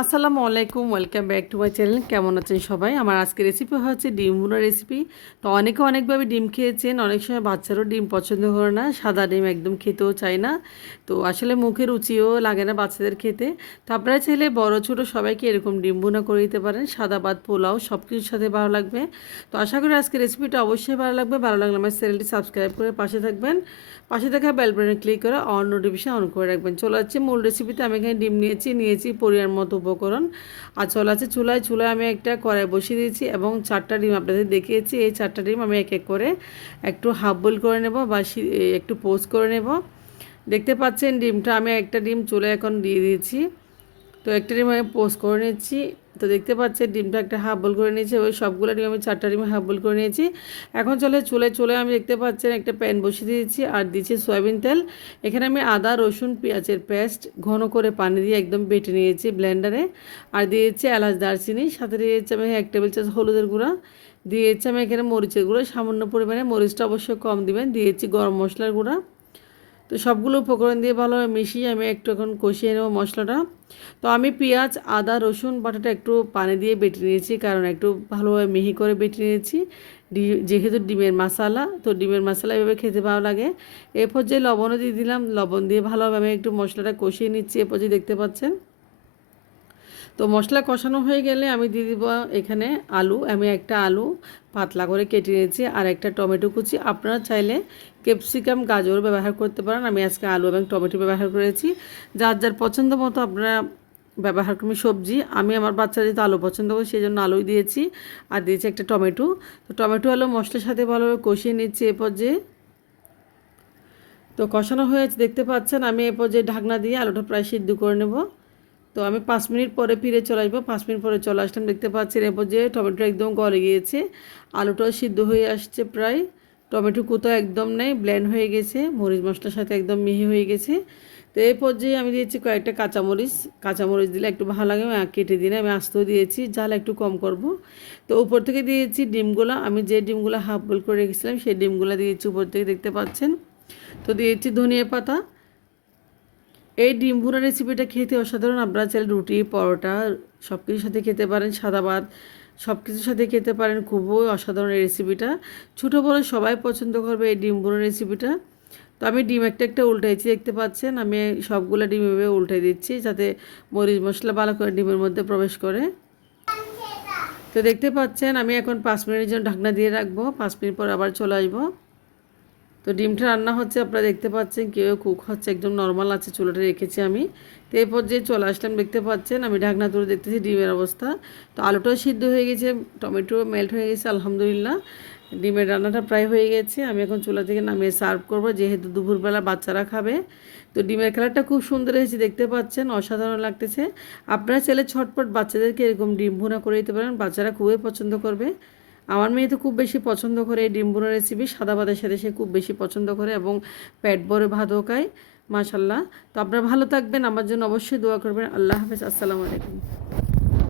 আসসালামু আলাইকুম, welcome back to my channel. কেমন আছেন সবাই? আমার আজকের রেসিপি হচ্ছে ডিম ভুনা রেসিপি। তো অনেকে অনেকভাবে ডিম খেয়েছেন, অনেক সময় বাচ্চারাও ডিম পছন্দ করে না, সাদা ডিম একদম খেতেও চায় না। তো আসলে মুখে রুচিও লাগে না বাচ্চাদের খেতে। তো আপনারা চাইলে বড় ছোটো সবাইকে এরকম ডিম ভুনা করে দিতে পারেন, সাদা ভাত পোলাও সব কিছুর সাথে ভালো লাগবে। তো আশা করি আজকের রেসিপিটা অবশ্যই ভালো লাগবে। ভালো লাগলে আমার চ্যানেলটি সাবস্ক্রাইব করে পাশে থাকবেন, পাশে থাকা বেল বাটনে ক্লিক করে অন নোটিফিকেশন অন করে রাখবেন। চলে যাচ্ছে মূল রেসিপিতে। আমি এখানে ডিম নিয়েছি পরিমাণ মতো উপকরণ। আর চলে আছে চুলায় আমি একটা কড়াই বসিয়ে দিয়েছি এবং 4টা ডিম আপনাদের দেখিয়েছি। এই 4টা ডিম আমি এক এক করে একটু হাফ বয়েল করে নেব বা একটু পোস্ট করে নেব। দেখতে পাচ্ছেন ডিমটা আমি একটা ডিম চুলায় এখন দিয়ে দিয়েছি। তো একটা ডিম আমি পোস্ট করে নিচ্ছি। তো দেখতে পাচ্ছেন ডিমটা একটা হাফ বয়েল করে নিয়েছি। ওই সবগুলো ডিম আমি 4টা ডিম হাফ বয়েল করে নিয়েছি। এখন চলে আমি দেখতে পাচ্ছেন একটা প্যান বসিয়ে দিয়েছি আর দিয়েছি সয়াবিন তেল। এখানে আমি আদা রসুন পেঁয়াজের পেস্ট ঘন করে পানি দিয়ে একদম বেটে নিয়েছি ব্লেন্ডারে। আর দিয়েছি এলাচ দারচিনি, সাথে দিয়েছি আমি 1 টেবিল চামচ হলুদের গুঁড়া, দিয়েছি আমি এখানে মরিচের গুঁড়ো সামান্য পরিমাণে, মরিচটা অবশ্যই কম দিবেন, দিয়েছি গরম মশলার গুঁড়া। তো সবগুলো উপকরণ দিয়ে ভালোভাবে মিশিয়ে আমি একটু এখন কষিয়ে নেব মশলাটা। তো আমি পেঁয়াজ আদা রসুন বাটাটা একটু পানি দিয়ে বেটে নিয়েছি, কারণ একটু ভালোভাবে মিহি করে বেটে নিয়েছি। যেহেতু ডিমের মশলা, তো ডিমের মশলা এভাবে খেতে ভালো লাগে। এরপর যে লবণও দিয়ে দিলাম, লবণ দিয়ে ভালোভাবে আমি একটু মশলাটা কষিয়ে নিচ্ছি। এরপর যে দেখতে পাচ্ছেন, তো মশলা কষানো হয়ে গেলে আমি দিয়ে দিব এখানে আলু। আমি একটা আলু পাতলা করে কেটে নিয়েছি আর একটা টমেটো কুচি। আপনারা চাইলে ক্যাপসিকাম গাজর ব্যবহার করতে পারেন। আমি আজকে আলু এবং টমেটো ব্যবহার করেছি। যার যার পছন্দ মতো আপনারা ব্যবহার করবেন সবজি। আমি আমার বাচ্চারা যেহেতু আলু পছন্দ করে সেই জন্য আলুই দিয়েছি আর দিয়েছি একটা টমেটো। তো টমেটো আলু মশলার সাথে ভালোভাবে কষিয়ে নিচ্ছি। এরপর যে তো কষানো হয়েছে দেখতে পাচ্ছেন, আমি এরপর যে ঢাকনা দিয়ে আলুটা প্রায় সিদ্ধ করে নেব। তো আমি 5 মিনিট পরে ফিরে চলে আসবো। 5 মিনিট পরে চলে আসলাম, দেখতে পাচ্ছেন এরপর যে টমেটো একদম গলে গিয়েছে, আলুটাও সিদ্ধ হয়ে আসছে প্রায়। টমেটো কুতো একদম নেই, ব্লেন্ড হয়ে গেছে, মরিচ মশলার সাথে একদম মিহি হয়ে গেছে। তো এই পর্যায়ে আমি দিয়েছি কয়েকটা কাঁচামরিচ দিলে একটু ভালো লাগে, আমি কেটে দিলে আমি আস্তেও দিয়েছি, ঝাল একটু কম করব। তো উপর থেকে দিয়েছি ডিমগুলো, আমি যে ডিমগুলো হাফ বয়েল করে রেখেছিলাম সেই ডিমগুলো দিয়েছি উপর থেকে, দেখতে পাচ্ছেন। তো দিয়েছি ধনিয়া পাতা। এই ডিম ভুনা রেসিপিটা খেতে অসাধারণ। আপনারা চাইলে রুটি পরোটা সব কিছুর সাথে খেতে পারেন, সাদা ভাত সব কিছুর সাথে খেতে পারেন। খুবই অসাধারণ এই রেসিপিটা, ছোটো বড়ো সবাই পছন্দ করবে এই ডিম ভুনা রেসিপিটা। তো আমি ডিম একটা একটা উল্টাইছি, দেখতে পাচ্ছেন আমি সবগুলো ডিম এভাবে উল্টাই দিচ্ছি যাতে মরিচ মশলা ভালো করে ডিমের মধ্যে প্রবেশ করে। তো দেখতে পাচ্ছেন আমি এখন 5 মিনিটের জন্য ঢাকনা দিয়ে রাখবো। 5 মিনিট পর আবার চলে আসবো। তো ডিমটা রান্না হচ্ছে, আপনারা দেখতে পাচ্ছেন কেউ কুক হচ্ছে, একদম নর্মাল আছে, চুলাটা রেখেছি আমি। তো এরপর যে চলে আসলাম, দেখতে পাচ্ছেন আমি ঢাকনা তুলে দেখতেছি ডিমের অবস্থা। তো আলুটাও সিদ্ধ হয়ে গেছে, টমেটো মেল্ট হয়ে গেছে, আলহামদুলিল্লাহ ডিমের রান্নাটা প্রায় হয়ে গেছে। আমি এখন চুলা থেকে নামিয়ে সার্ভ করব, যেহেতু দুপুরবেলা বাচ্চারা খাবে। তো ডিমের কালারটা খুব সুন্দর হয়েছে, দেখতে পাচ্ছেন অসাধারণ লাগতেছে। আপনারা চাইলে ছটপট বাচ্চাদেরকে এরকম ডিম ভুনা করে দিতে পারেন, বাচ্চারা খুবই পছন্দ করবে। আমার মেয়ে তো খুব বেশি পছন্দ করে এই ডিম ভুনা রেসিপি, সাদা ভাতের সাথে সে খুব বেশি পছন্দ করে এবং পেট ভরে ভাতও খায়, মাশাল্লাহ। তো আপনারা ভালো থাকবেন, আমার জন্য অবশ্যই দোয়া করবেন। আল্লাহ হাফেজ, আসসালামু আলাইকুম।